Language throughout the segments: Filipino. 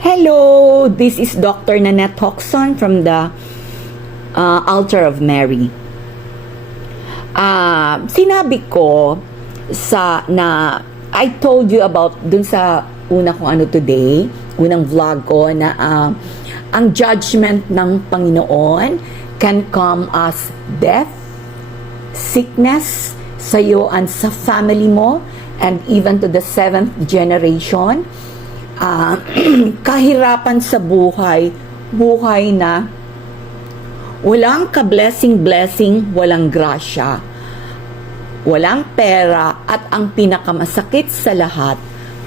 Hello, this is Dr. Nanette Hoxon from the Altar of Mary. Sinabi ko na I told you about dun sa una kong unang vlog ko na ang judgment ng Panginoon can come as death, sickness sa iyo and sa family mo, and even to the 7th generation. Kahirapan sa buhay na walang ka-blessing, walang grasya, walang pera, at ang pinakamasakit sa lahat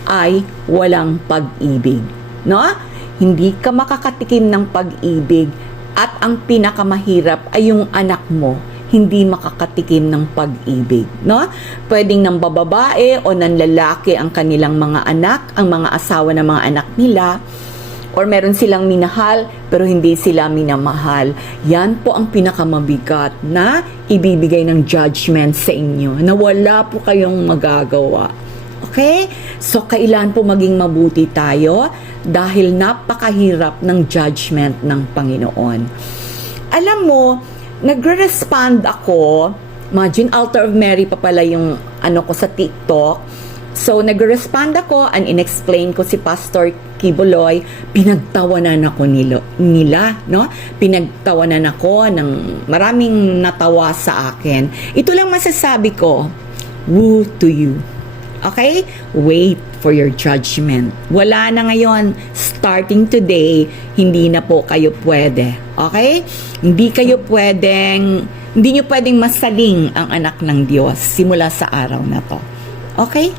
ay walang pag-ibig. No? Hindi ka makakatikim ng pag-ibig, at ang pinakamahirap ay yung anak mo hindi makakatikim ng pag-ibig, no? Pwedeng ng bababae o ng lalaki ang kanilang mga anak, ang mga asawa ng mga anak nila, or meron silang minahal pero hindi sila minamahal. Yan po ang pinakamabigat na ibibigay ng judgment sa inyo, na wala po kayong magagawa. Okay? So, kailan po maging mabuti tayo dahil napakahirap ng judgment ng Panginoon. Alam mo, nagre-respond ako, imagine Altar of Mary pa pala yung ko sa TikTok. So, nagre-respond ako and inexplain ko si Pastor Kibuloy, pinagtawanan ako nila, no? Pinagtawanan ako ng maraming natawa sa akin. Ito lang masasabi ko, woe to you. Okay? Wait for your judgment. Wala na ngayon. Starting today, hindi na po kayo pwede. Okay? Hindi nyo pwedeng masaling ang anak ng Diyos simula sa araw na to. Okay?